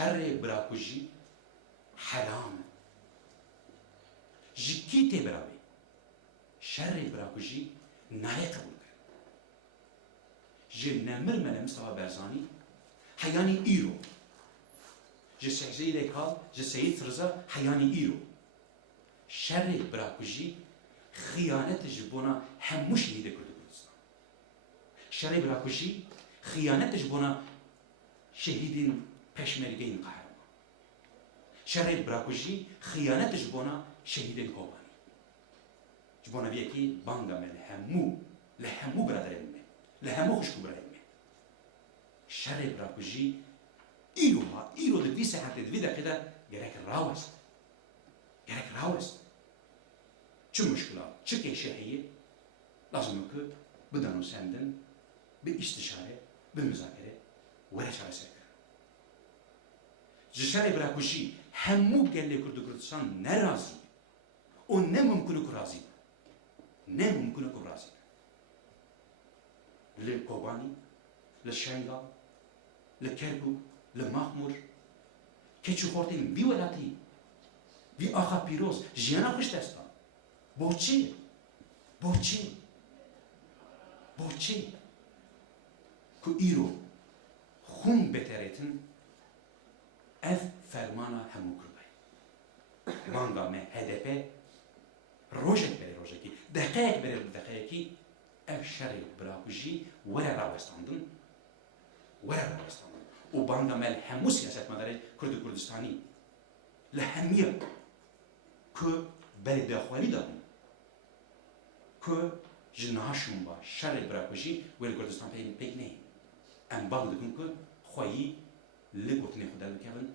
شر براکوجی حرامه جکی تی برابی شر براکوجی نای قبول کرد جی نمر من مصطفى برزانی حیانی ایرو جی سعزی لیکال جی سید رضا حیانی ایرو شر براکوجی خیانت جبونا هموش هیده کرده کردستان شر براکوجی خیانت جبونا شهیدین پشمرگین قهرمان شر براکوجی خیانت جبونا شهیدین کوبانی جبونا بیاکی بانگا من لهمو برادرین من لهمو خوشکو برادرین من شر براکوجی ایرو دوی ساعت دوی دقیقه گرک راوست چه مشکلات چه کیشه هیه لازمه که بدانو سندن به استشاره به مذاکره وره چاره سر کرد جشن براکوجی همو گله کردستان نرازی و نممکنه که رازی لکوبانی لشنگال لکرکو لمخمور که چو خورتیم بی ولاتی بی آخا پیروز جیانا خوش دستان بوچه که ایرو خون بتریتن اف فرمانا همو کربای وانگا من هدفه روژک بره روژکی دقیق بره دقیقی اف شر براکوجی وره راوستاندن و بانگا من همو سیاست مداره کردستانی لهمیه که بله داخلی دارن که جناشون با شر براکوجی ولی کردستان پیک نیم ام باغ دکن که خواهی لگوتنی خدا بکن